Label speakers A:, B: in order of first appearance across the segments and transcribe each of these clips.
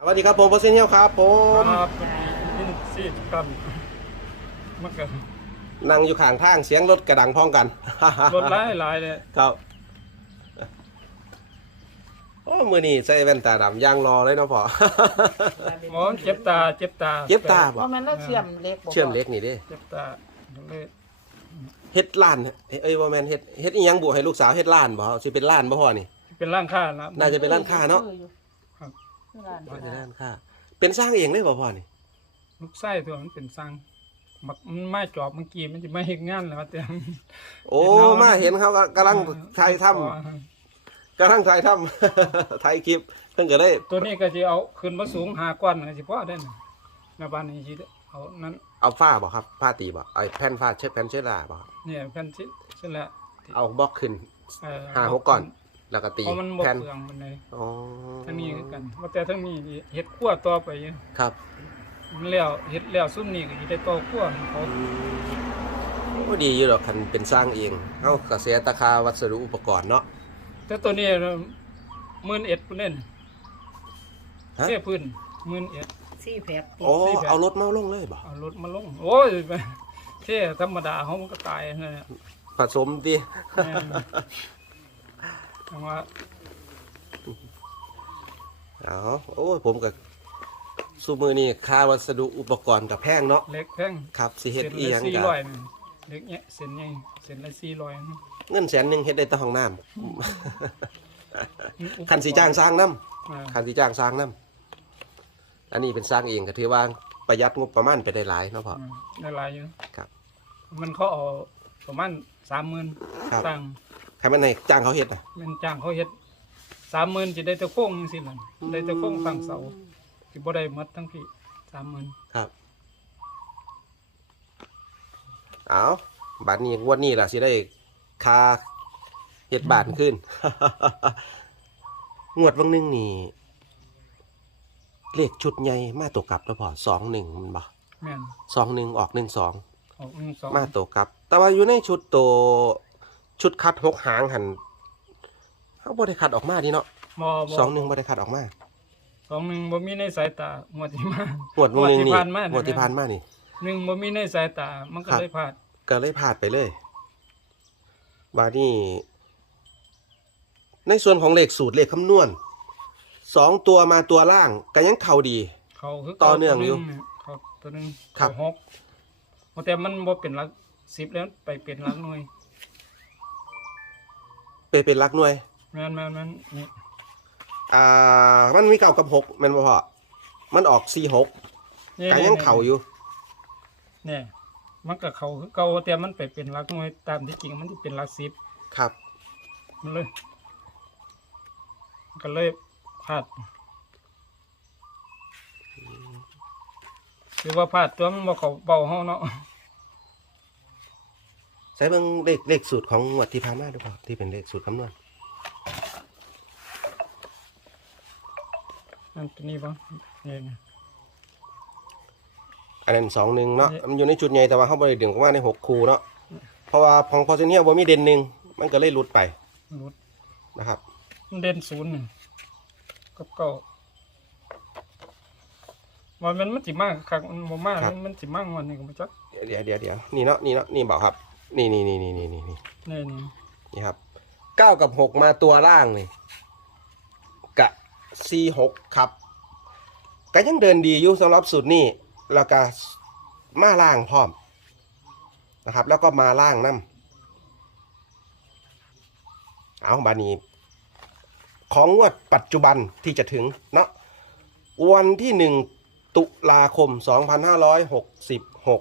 A: สวัสดีครับผมโปรเซนเฮียวครับผม
B: ครับนี่ซีดกันมันก็
A: นั่งอยู่ข้างทางเสียงรถกระดังพ้องกัน
B: รถหลายเลย
A: ครับโอ้มือนี่ใส่แว่นตาดำย่างรอเลยเนาะพ่อ
B: หมอเจ็บตา
A: เจ็บตาบ่
C: เพราะมันแล้วเชื่อมเล็กบ่
A: เชื่อมเล็กนี่เด้
B: เจ็บตาเลย
A: เฮ็ดล้านบ่แม่นเฮ็ดอีหยังบ่ให้ลูกสาวเฮ็ดล้านบ่สิเป็นล้านบ่พ่อนี่
B: เป็นร่างข้านะ
A: น่าจะเป็นร้านค้าเนาะ
B: ครับ
A: น่าจะร้านค้าเป็นสร้างเองเลยบ่พ่อนี่
B: ลูกไส้ตัวมันเป็นสร้างมันไม่จอบเมื่อกี้มันจะไม่เห็นงานแล้วแต่
A: โอ้มาเห็นเขากำลังถ่ายทำถ่ายคลิปเพิ่นก็ได้
B: ตัวนี้ก็จะเอาขึ้นมาสูง5 ก้อนก็สิพอได้นะในบ้านนี้สิเอานั้น
A: เอาฝ้าบ่ครับฝ้าตีบ่ไอ้แผ่นฝ้าเช็ดแผ่นเช็ดล่าบ่ครับ
B: เนี่ยแผ่นชิ้นนั่นแหละ
A: เอาบล็อกขึ้น5-6ก้อนแล้วก็ตี
B: เพราะมันบ่
A: แผ่น
B: เปลืองมันเลย
A: อ๋อ
B: ทั้งนี้คือกันว่าแต่ทั้งนี้เฮ็ดขั้วต่อไปอยู่
A: ครับ
B: มันแล้วเฮ็ดแล้วซุ่มนี้ก็สิได้ต่อขั้วให้เขา
A: ก็ดีอยู่หรอกคันเป็นสร้างเองเฮาก็เสียราคาวัสดุอุปกรณ์เนาะ
B: แต่ตัวนี้11,000พุ่นเน่น
A: ฮะ
B: เสียพื้น11,000
C: ซี่แผล
A: โอ้เอารถมาลงเลยบ่
B: เอารถมาลงโอ้ยเท่ธรรมดาเฮามันก็ตายนั่นแหละ
A: ผสมติ
B: แม่นแต่ว่า
A: เอาโอ้ยผมก็ซุมื้อนี้ค่าวัสดุอุปกรณ์ก็แพงเนาะ
B: เล็กแพง
A: ครับสิเฮ็ด
B: เส้น
A: อีหยั
B: ละ
A: งก็
B: 400นี่เล็กเนี่ยเส้นใหญ่เส้นละ400นะ
A: เงิน100,000เฮ็ดได้แต่ห้องน้ำคันสิจ้างสร้างนำ
B: อ่า
A: คันสิจ้างสร้างนำอันนี้เป็นสร้างเองก็ถือว่าประหยัดงบประมาณไปได้หลายเนาะพ่อ
B: ได้หลายอยู่
A: ครับ
B: มันเขาเอาประมาณ 30,000
A: ครับ
B: ตังค์
A: ใครมันให้จ้างเขาเฮ็ดน่ะ
B: แมันจ้างเขาเฮ็ด 30,000สิได้แต่โค้งจังซี่ล่ะได้แต่โค้งตั้งเสาสิบ่ได้หมดทั้งพี่30,000
A: ครับเอาบัดนี้งวดนี้ล่ะสิได้ค่าเฮ็ดบ้านขึ้น งวดวันหนึงนี่เลขชุดใหญ่มาตกกลับแล้วพอ21มันบ่
B: แม่น
A: 21ออก12
B: ออก1 2
A: มาตกกลับ แต่ว่าอยู่ในชุดโตชุดคัด6หางหั่นเฮาบ่ได้คัดออกมาดิเนาะ
B: บ่บ่
A: 21บ่ได้คัดออกมา
B: 21บ่มีในสายตางวดที่มาง
A: วดวันหนึงนี่
B: ผ่านมาง
A: วดที่ผ่านมานี่
B: 1บ่มีในสายตามันก็
A: ครับ
B: เลยพลาด
A: ก็เลยพลาดไปเลยบาดนี้ในส่วนของเลขสูตรเลขคำนวณ2ตัวมาตัวล่างก็ยังเข้าดี
B: เขาคือ
A: ต่อเนื่องอยู่
B: ครับตัวนึง
A: ครับ
B: เขา6แต่มันบ่เป็นหลัก10แล้วไปเป็นหลักหน่วย
A: เป็นหลักหน่วย
B: แม่นนี่
A: มันมีเก่ากับ6แม่นบ่พ่อมันออก46ก็ยังเข้าอยู่
B: เนี่ยมันก็เขาคือเก่าแต่มันไปเป็นหลักหน่วยตามที่จริงมันสิเป็นหลัก10
A: ครับ
B: มันเลยก็เลยพลาดคือว่าพลาดตัวมันบ่เข้าเบาเฮาเนาะ
A: ใช้เบิ่งเลขสูตรของงวดที่ผ่านมาด้วยพ่อที่เป็นเลขสูตรคำนวณ
B: นั่นตัวนี้บ่เนี่ยนะ
A: อันนั้น21เนาะมันอยู่ในชุดใหญ่แต่ว่าเฮาบ่ได้ดึงออกมาใน6คู่เนาะเพราะว่าของพอเซเนียบ่มีเด่นหนึ่งมันก็เลยหลุดไป
B: รุด
A: นะครับ
B: มันเด่น0นี่กับเก่าว่ามันสิมากคักมันบ่มากมันสิมากวันนี้ก็บ่จัก
A: เดี๋ยวนี่เนาะนี่บอกครับนี่
B: นี่
A: นี่ครับ9กับ6มาตัวล่างนี่กะ46ครับก็ยังเดินดีอยู่สำหรับสูตรนี้แล้วก็มาล่างพร้อมนะครับแล้วก็มาล่างนำเอาบานี้ของงวดปัจจุบันที่จะถึงเนาะวันที่1ตุลาคม2566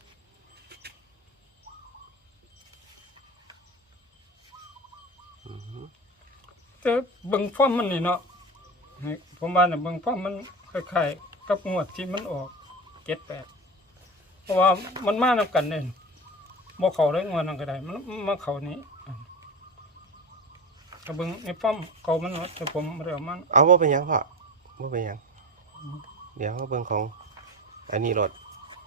B: แต่เบิ่งฟอร์มมันนี่เนาะให้ผมว่าน่ะเบิ่งฟอร์มมันคล้ายๆกับงวดที่มันออก78เพราะว่ามันมานำกันเด้บ่เข้าได้งวดนั้นก็ได้มันมาเข้านี้ก็เบิ่งในฟอร์มเก่ามันเนาะแต่ผมบ่ได้เอามัน
A: เอาว่าเป็นหยังพ่อว่าเป็นหยังเดี๋ยวเบิ่งของอันนี้รถ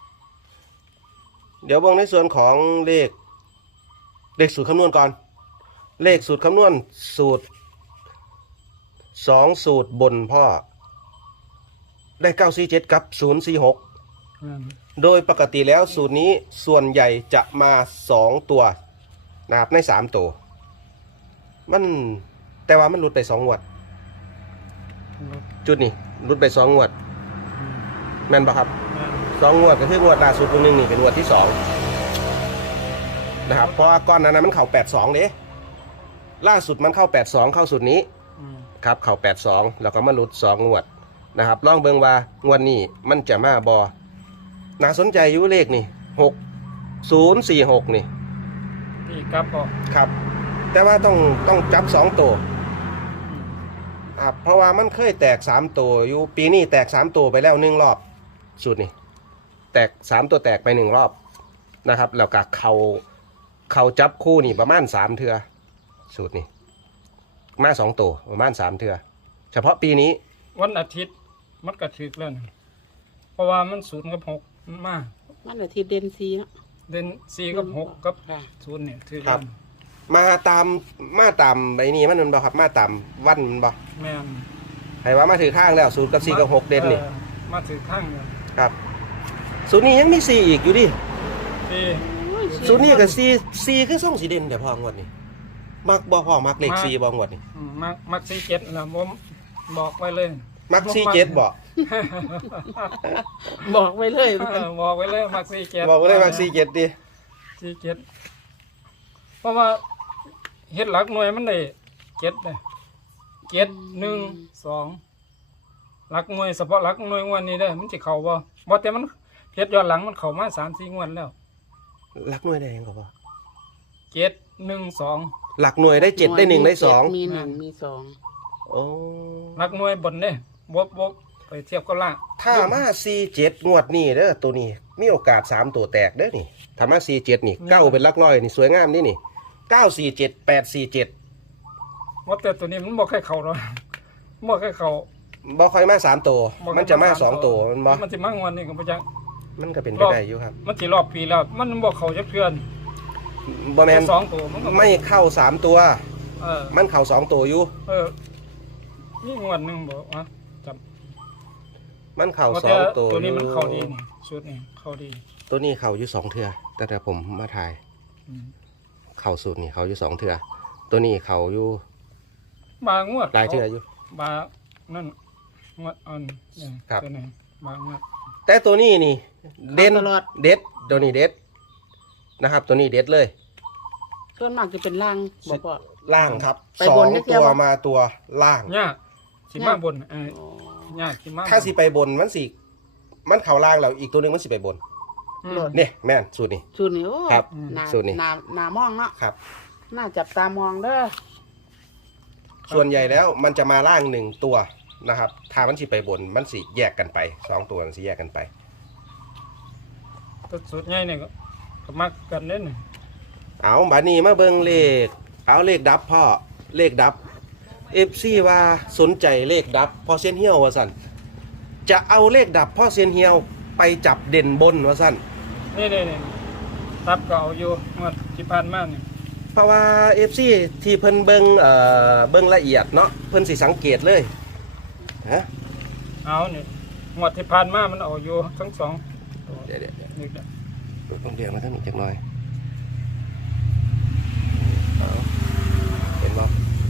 A: เดี๋ยวเบิ่งในส่วนของเลขสูตรคำนวณก่อนเลขสูตรคำนวณสูตร2สูตรบนพ่อได้947กับ046
B: แม่น
A: โดยปกติแล้วสูตรนี้ส่วนใหญ่จะมา2ตัวนะครับใน3ตัวมันแต่ว่ามันหลุดไป2งวด จุดนี้หลุดไป2งวด
B: อืม
A: แม่นปะครับ
B: แม่น
A: 2งวดก็คืองวดล่าสุดตรงนึงนี่เป็นงวดที่2นะครับเพราะว่าก่อนหนานั้นมันเข้า82เด้ล่าสุดมันเข้า82เข้าสุดนี้
B: อืม
A: ครับเข้า82แล้วก็มาหลุด2งวดนะครับลองเบิ่งว่างวดนี้มันจะมาบ่น่าสนใจอยู่เลขนี่6046นี่
B: ที่กลับออก
A: ครับ แต่ว่าต้องจับ2ตัว
B: อืม
A: ครับเพราะว่ามันเคยแตก3ตัวอยู่ปีนี้แตก3ตัวไปแล้ว1รอบสูตรนี่แตก3ตัวแตกไป1รอบนะครับแล้วก็เขาจับคู่นี่ประมาณ3เทื่อสูตรนี่มา2ตัวประมาณ3เทื่อเฉพาะปีนี้
B: วันอาทิตย์มันก็ถึกแล้วนี่เพราะว่ามัน0กับ6มันมา
C: มันอาทิตย์เด่นซีเนาะ
B: เด่น4กับ6กับ
C: ค่ะ
B: 0เนี่ยถึก
A: ครั
B: แล้
A: บ
B: ว
A: มาตามใบนี้มันบ่ครับมาตามวันมันบ่
B: แม่น
A: ให้ว่ามาถือข้างแล้ว0กับ4กับ6เด่นนี่
B: มาถึงข้างเลย
A: ครับสูตรนี้ยังมี4อีกอยู่ดิ
B: ที่
A: สูตรนี้ก็4คือส่งสีเด่นแต่พองวดนี่มักบ่พอมักเลข4บ่งวดนี่
B: มัก47แล้วผมบอกไว้เลย
A: มัก47บ่
C: บอกไว้เลย
B: บอกไว้เลยมัก47
A: บอกว่าได้มัก47ดิ
B: 47เพราะว่าเฮ็ดหลักหน่วยมันได้7เลย7 1 2หลักหน่วยเฉพาะหลักหน่วยงวดนี้เด้อมันสิเข้าบ่แต่มันเฮ็ดย้อนหลังมันเข้ามา3-4งวดแล้ว
A: หลักหน่วยได้ยังก็บ่
B: 7 1 2
A: หลักหน่วยได้7ได้1ได้2
C: มีหนึ่งมีสอง
A: โอ้
B: หลักหน่วยบนเด้บ่ไปเทียบกับล่าง
A: ถ้ามา47งวดนี้เด้อตัวนี้มีโอกาส3ตัวแตกเด้อนี่ถ้ามา47นี่เก้าเป็นหลักร้อยนี่สวยงามนี่นี่947 847
B: ว่าแต่ตัวนี้มันบ่เคยเข้าหรอกบ่เคยเข้า
A: บ่ค่อยมา3ตัว
B: บ่เคย
A: มันจะมา
B: ส
A: 2ตัวมันบ่
B: มันสิมางวดนี้ก็บ่จัก
A: มันก็เป็นไปได้อยู่ครับ
B: มันสิรอบปีแล้ว มันบ่เข้าจักเทื่อน
A: บ่แม่น
B: สองตัวมันก็
A: ไม่เข้า3ตัว
B: เออ
A: มันเข้า2ตัวอยู่
B: มีงวดหนึงบ่วะจำ
A: มันเข้า
B: ว่าแต่
A: 2ตัว
B: ตัวนี้มันเข้าดี
A: อยู่
B: นี่ชุดนี้เข้าดี
A: ตัวนี้เข้าอยู่2เทื่อแต่ผมมาถ่าย
B: อืม
A: เข้าสูตรนี่เข้าอยู่2เทื่อตัวนี้เข้าอยู่
B: บางงวด
A: หลายเทื่ออยู่
B: บางนั่นงวดอันนี่
A: ครับ
B: ตัวนี้บางงวด
A: แต่ตัวนี้นี่เด่น
C: ตลอด
A: เด็ดตัวนี้เด็ดนะครับ ตัวนี้เด็ดเลย
C: ส่วนมากจะเป็นล่างบอกว่า
A: ล่างครับ
C: ไป
A: สอบ
C: น
A: ง
C: ได้เที
A: ตั
C: ยว
A: ว
C: บ่
A: มาตัวล่าง
B: ยากสิมาบนยากสิมา
A: ถ้าสิไปบนมันสิมันเข่าล่างแล้วอีกตัวหนึงมันสิไปบน
B: อืม
C: โหลด
A: เนี่ยแม่นสูตรนี้
C: สูตรนี้โอ้
A: ครับ
C: หนา
A: สูตรนี้
C: หนามองเนาะ
A: ครับ
C: น่าจับตามองเด้อ
A: ส่วนใหญ่แล้วมันจะมาล่าง1ตัวนะครับถ้ามันสิไปบนมันสิแยกกันไป2ตัวมันสิแยกกันไป
B: ตัวสุดใหญ่นี่ก็มักกันเด้นี่
A: เอาบัดนี้มาเบิ่งเลขเอาเลขดับพ่อเลขดับ FC ว่าสนใจเลขดับพ่อเซียนเฮียวว่าซั่นจะเอาเลขดับพ่อเซียนเฮียวไปจับเด่นบนว่าซั่น
B: นี่ตับก็เอาอยู่งวดที่ผ่านมานี่
A: เพราะว่า FC ที่เพิ่นเบิ่งละเอียดเนาะเพิ่นสิสังเกตเลยฮะ
B: เอานี่งวดที่ผ่านมามันเอาอยู่ทั้งสองตัว
A: เดี๋ยว
B: นี่ก็
A: ต้องเรียงมาทางนี้จักหน่อยเอาเห็นบ่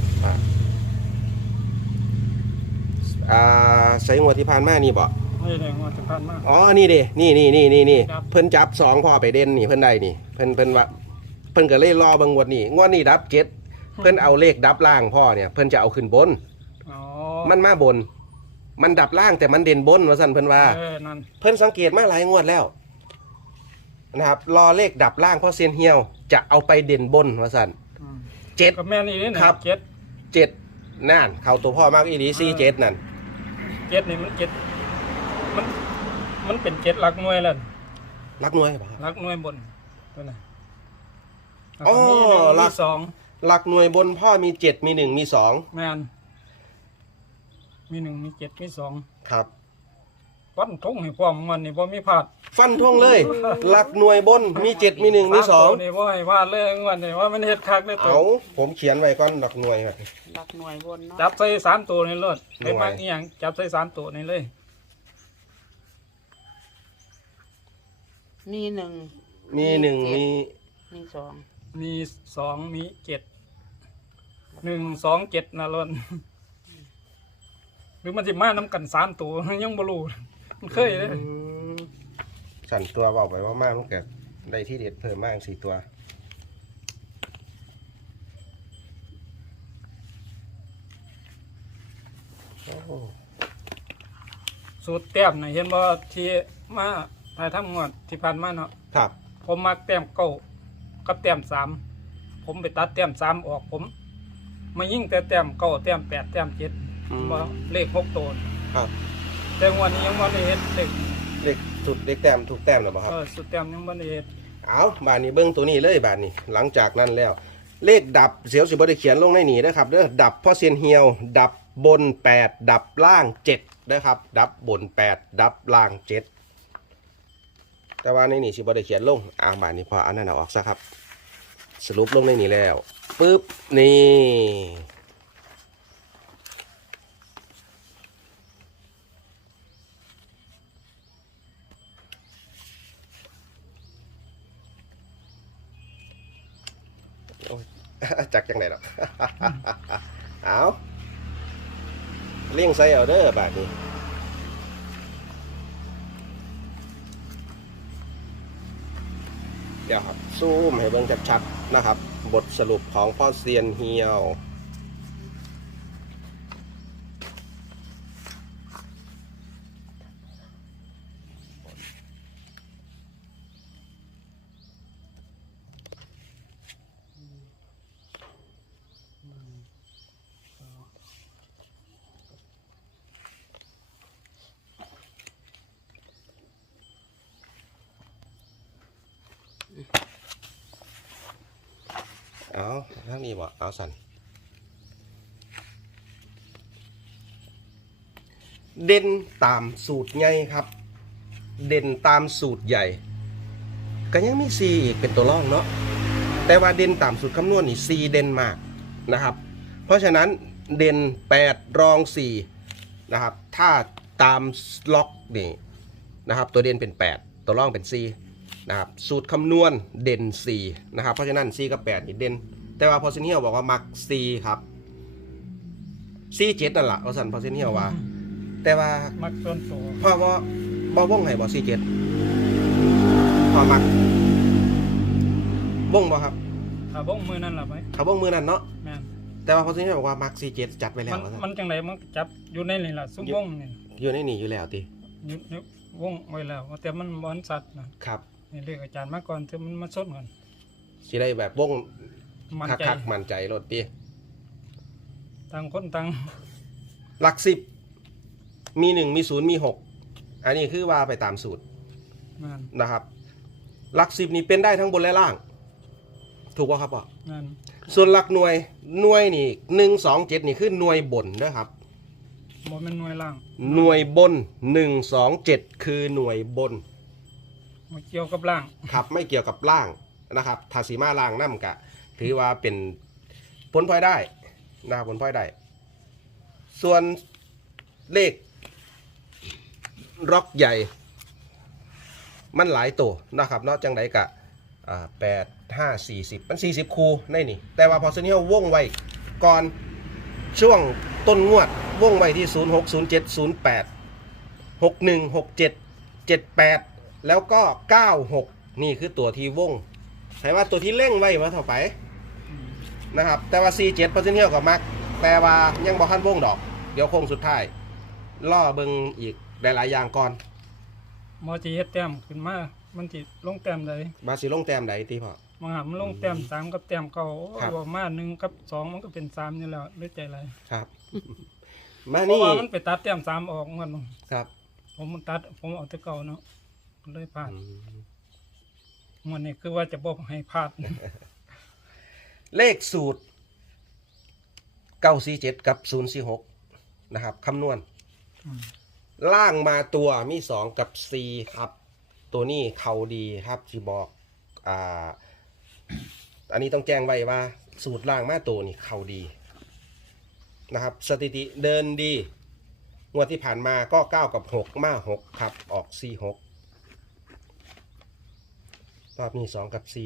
A: ใส่งวดที่ผ่านมานี่บ่
B: นี่งวดที่ผ่านมา
A: อ๋อ นี่เด้นี่
B: ครับ
A: เพิ่นจับ2พ่อไปเด่นนี่เพิ่นได้นี่ เพิ่นว่าเพิ่นก็เลยรอเบิ่งงวดนี้งวดนี้ดับ7เพิ่นเอาเลขดับล่างพ่อเนี่ยเพิ่นจะเอาขึ้นบน
B: อ๋อ
A: มันมาบน มันดับล่างแต่มันเด่นบนว่าซั่นเพิ่นว่า
B: นั่น
A: เพิ่นสังเกตมาหลายงวดแล้วนะครับรอเลขดับล่างพ่อเซียนเฮียวจะเอาไปเด่นบนว่าซั่น
B: อืม
A: 7
B: ก็แม่นอีนี่นะครับ
A: 7นั่นเข้าตัวพ่อมากอีหลี47นั่น
B: เจ็ดนี่มันเจ็ดมันเป็นเจ็ดหลักหน่วยแล้ว
A: รักหน่วยบ่
B: หลักหน่วยบนตัวไหน
A: อ๋อหลั
B: ลั
A: ก
B: กสอง
A: หลักหน่วยบนพ่อมี7มี1มี2
B: แม่นมีหนึ่งมีเจ็ดมีสอง
A: ครับ
B: วัดทงให้ความมันนี่บ่มีพลาด
A: ฟันท่งเลย หลักหน่วยบนมี7มี1มี
B: สาตัวนี่บ่ให้พลาดเลยงวดนี่ว่ามันเฮ็ดคักได้
A: 2
B: ตัว
A: เอาผมเขียนไว้ก่อนหลักหน่วยครับ
C: หลักหน่วยบนเนาะ
B: จับใส่สามตัวนี่เลย
A: หน่วย
B: ให้มากอีหยังจับใส่สามตัวนี่เลย
C: มีหนึ่ง
A: มีหนึ่งมี
C: มีสอง
B: มีสองมีเจ็ด1 2 7นะล้นหรือมันจะมาน้ำกัน3 ตัวยังบ่รู้มันเคยเลย
A: สั่นตัวบอกไปว่ามากมันเกิดได้ที่เด็ดเพิ่มมาก4 ตัวโอ้
B: สูตรแต้มนะเห็นบ่ที่มาถ่ายทำงวดที่ผ่านมาเนาะ
A: ครับ
B: ผมมักแต้ม9กับแต้ม3ผมไปตัดแต้ม3ออกผมมายิ่งแต่แต้ม9แต้ม8แต้ม7ว่าเลข6ตัว
A: ครับ
B: แต่งวันนี้ยังบ่ได้เฮ็ดเลข
A: เด็กสุดเด็กแต้มถูกแต้มหรือเปล่าครับ
B: สุดแต้มยังบ่ได้เฮ็ด
A: เอาบานนี้เบิ้งตัวนี้เลยบานนี้ หลังจากนั้นแล้ว เลขดับเสียวสิบ่ได้เขียนลงในนี้นะครับเด้อดับพ่อเซียนเฮียว ดับบน8ดับล่าง7นะครับ ดับบน8ดับล่าง7แต่ว่าในนี้สิบ่ได้เขียนลงบานนี้พออันนั้นเอาออกซะครับ สรุปลงในนี้แล้วปึ๊บนี่โอ้ย จักจังไดหรอก เอาเลี้ยงใส่เอาเด้อบาดนี้เดี๋ยวครับซูมให้เบิ่งชัดๆนะครับ บทสรุปของพ่อเซียนเฮียวเอาทางนี้บ่เอาสั่นเด่นตามสูตรใหญ่ครับ เด่นตามสูตรใหญ่ก็ยังมี C อีกเป็นตัวรองเนาะแต่ว่าเด่นตามสูตรคำนวณนี่ C เด่นมากนะครับ เพราะฉะนั้นเด่น8รอง4นะครับถ้าตามล็อกนี่นะครับตัวเด่นเป็น8ตัวรองเป็น4นะครับสูตรคำนวณเด่น4นะครับเพราะฉะนั้น4กับ8นี่เด่นแต่ว่าพอเซนเฮียวบอกว่ามัก4ครับ4 7นั่นแหละเอาสั่นพอเซนเฮียวว่าแต่ว่า
B: มักส่วนตัว
A: พ่อว่าบ่วงให้บ่4 7พ่อมักวงบ่ครับ
B: ถ้าบ่มือนั่นล่ะไหม
A: เขาวงมือนั่นเนาะ
B: แม่น
A: แต่ว่าพอเซนเฮียวบอกว่ามัก4 7จัดไปแล้ว
B: มันจังไดมันจับอยู่ในนี่ล่ะซุ่มวงนี่
A: อยู่ในนี่อยู่แล้วติ
B: อยู่วงไว้แล้วแต่มันบ่อนสัตว์นะครับ นี่เรียกอาจารย์มาก่อนที่มันมาสดก่อน
A: สิได้แบบวง
B: มันใจ
A: คักๆมั่นใจรถติ
B: ต่างคนต่าง
A: หลัก10มี1มี0มี6อันนี้คือว่าไปตามสูตร
B: แม่น
A: นะครับหลัก10นี่เป็นได้ทั้งบนและล่าง ถูกป่ะครับพ่อ
B: แม่น
A: ส่วนหลักหน่วยนี่1 2 7นี่คือหน่วยบนนะครับ
B: บ่แม่นหน่วยล่าง
A: หน่วยบน1 2 7คือหน่วยบน
B: บ่เกี่ยวกับล่าง
A: ครับไม่เกี่ยวกับล่างนะครับทาสีมาล่างน้ำกะถือว่าเป็นผลพลอยได้นะครับผลพลอยได้ ส่วนเลขร็อกใหญ่ มันหลายตัวนะครับนอกจังไดกะ8 5 40มัน40คูในนี่แต่ว่าพอเซนเนียววงไว้ก่อนช่วงต้นงวดวงไว้ที่06 07 08 61 67 78แล้วก็96นี่คือตัวที่วงใช่ว่าตัวที่เร่งไว้มาเท่าไปนะครับแต่ว่า47%เที่ยวกับมักแต่ว่ายังบ่ทันวงดอกเดี๋ยวโค้งสุดท้ายล่อเบิ่งอีกหลายๆอย่างก่อน
B: หมอสิเฮ็ดแต้มขึ้นมามันสิลงแต้มใด
A: มาสิลงแต้มใดติพ่อ
B: มันหามันลงแต้ม3กับแต้ม9โอ้
A: ครับ
B: บ่มา1กับ2มันก็เป็น3อยู่แล้วด้วยใจหลาย
A: ครับ มา
B: เพราะ
A: นี่
B: ว่ามันไปตัดแต้ม3ออกมัน
A: ครับ
B: ผมตัดผมเอาแต่เก่าเนาะเลยพลาด
A: อืม
B: มันนี่คือว่าจะบอกให้พลาด
A: เลขสูตร947กับ046นะครับคำนวณ
B: อืม
A: ล่างมาตัวมี2กับ4ครับ ตัวนี้เขาดีครับที่บอกอันนี้ต้องแจ้งไว้ว่าสูตรล่างมาตัวนี่เขาดีนะครับสถิติเดินดีงวดที่ผ่านมาก็9กับ6มา6ครับออก4 6 รอบนี้2กับ4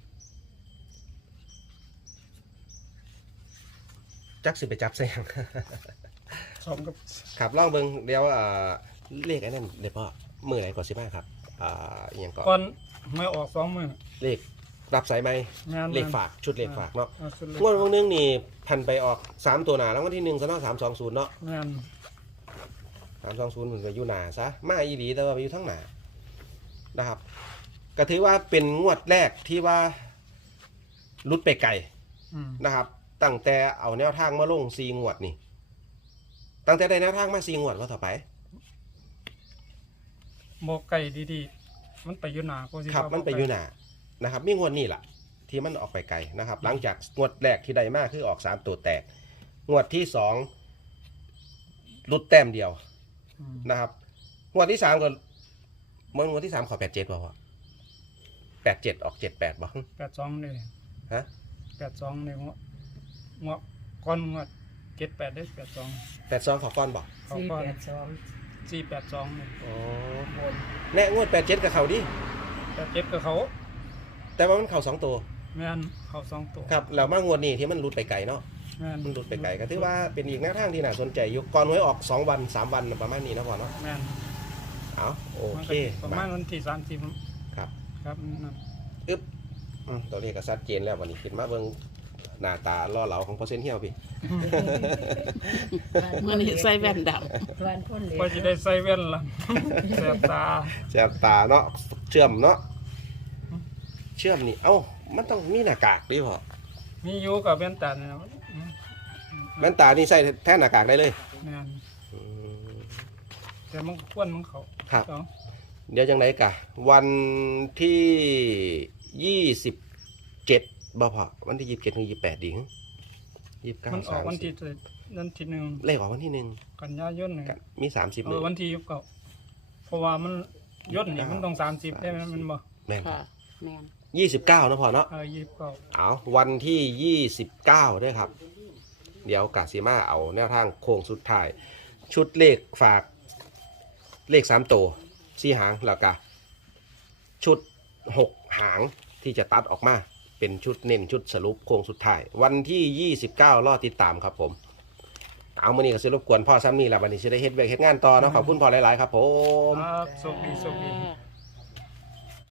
A: จักสิไปจับใส่หยัง
B: 2กับ
A: ครับลองเบิ่งเดี๋ยวเลขไอ้นั่นเดี๋ยวพ่อมือไหนก่อนสิมาครับอหยังก่อน
B: ก่อนไม่ออก2มื้อ
A: เลขรับสายไหม
B: แม่น
A: เลขฝากชุดเลขฝากเนาะ
B: เอาสุดเลย
A: งวดวันนึงนี่พันไปออก3ตัวหนาแล้ววันที่1ซะเนาะ320เนาะ
B: แม่น
A: 320มันก็อยู่หนาซะมาอีหลีแต่ว่าไปอยู่ทั้งหนานะครับก็ถือว่าเป็นงวดแรกที่ว่าลุดไปไกล
B: อืม
A: นะครับตั้งแต่เอาแนวทางมาลง4งวดนี่ตั้งแต่ได้แนวทางมา4งวดว่าต่อไป
B: บ่ไก่ดีๆมันไปอยู่หน้ากูสิ
A: ครับ
B: ว่า
A: มันไปอยู่หนานะครับมีงวดนี่แหละที่มันออกไปไกลนะครับ หลังจากงวดแรกที่ได้มากคือออก3ตัวแตกงวดที่2ลุดแต้มเดียว
B: อืม
A: นะครับงวดที่3ก็งวดที่3ขอ87บ่พอ87ออก78บ่
B: 82นี่
A: ฮะ
B: 82นี่งวดก่อนงวด78ได้82
A: 82ขอก้อนบ่
B: เขาก็482นี่
A: อ๋อ
B: บน
A: แน่งวด87กับเขาดิ
B: 87กับเขา
A: แต่ว่ามันเข้า2ตัว
B: แม่นเขา2ตัว
A: ครับแล้วมางวดนี้ที่มันหลุดไปไกลเนาะ
B: แม่น
A: มันหลุดไปไกลก็ถือว่าเป็นอีกแนวทางที่น่าสนใจอยู่ก่อนหวยออก2วัน3วันประมาณนี้นะพ่อเนาะ
B: แม่น
A: เอาโอ
B: มัน
A: เค
B: ก็ประมาณวันที่30
A: ครับ
B: ครับนั่น
A: ตัวเลขก็ชัดเจนแล้ววันนี้คิดมาเบิ่งหน้าตาล่อเหลาของเปอร์เซ็นต์เฮียวพี่
C: เมื่อนี้ใส่แว่นด
D: วันพ่นเหลย
B: ก็จะได้ใส่แว่นล่ะ แสบตา
A: แสบตาเนาะเชื่อมเนาะเชื่อมนี่เอ้ามันต้องมีหน้ากากดิพ่อ
B: มีอยู่กับแว่นตาเนี่ยนะ
A: แว่นตานี่ใส่แทนหน้ากากได้เลย
B: แม่น
A: อืม
B: แต่มันควนมันเขา
A: ครับ
B: สอง
A: เดี๋ยวจังไหนกะวันที่27บ่พอวันที่27ถึง28ดี29
B: มันออกวันที่
A: 30
B: นั่นที่หนึ่ง
A: เลขออกวันที่
B: กันยายนนี่
A: 1กันมี30
B: เอ
A: มื้
B: อ
A: อ
B: วันที่29เพราะว่ามันยศนี่มันต้อง30ได้ไหมมันบ่
A: แม่น
C: ำค่ะแม่น
A: 29นะพอเนาะ
B: 29
A: เอาวันที่29ด้วยครับ เดี๋ยวกาซิมาเอาแนวทางโค้งสุดท้าย ชุดเลขฝากเลข3ตัว4หางแล้วก็ชุด6หางที่จะตัดออกมาเป็นชุดเน้นชุดสรุปโค้งสุดท้าย วันที่29รอติดตามครับผมเอามื้อนี้ก็สิรบกวนพ่อซ้ำนี่แหละวันนี้สิได้เฮ็ดเวกเฮ็ดงานต่อเนาะขอบคุณพ่อหลายๆครับผม
B: ครับโชคดีโชคดี
C: ค่ะ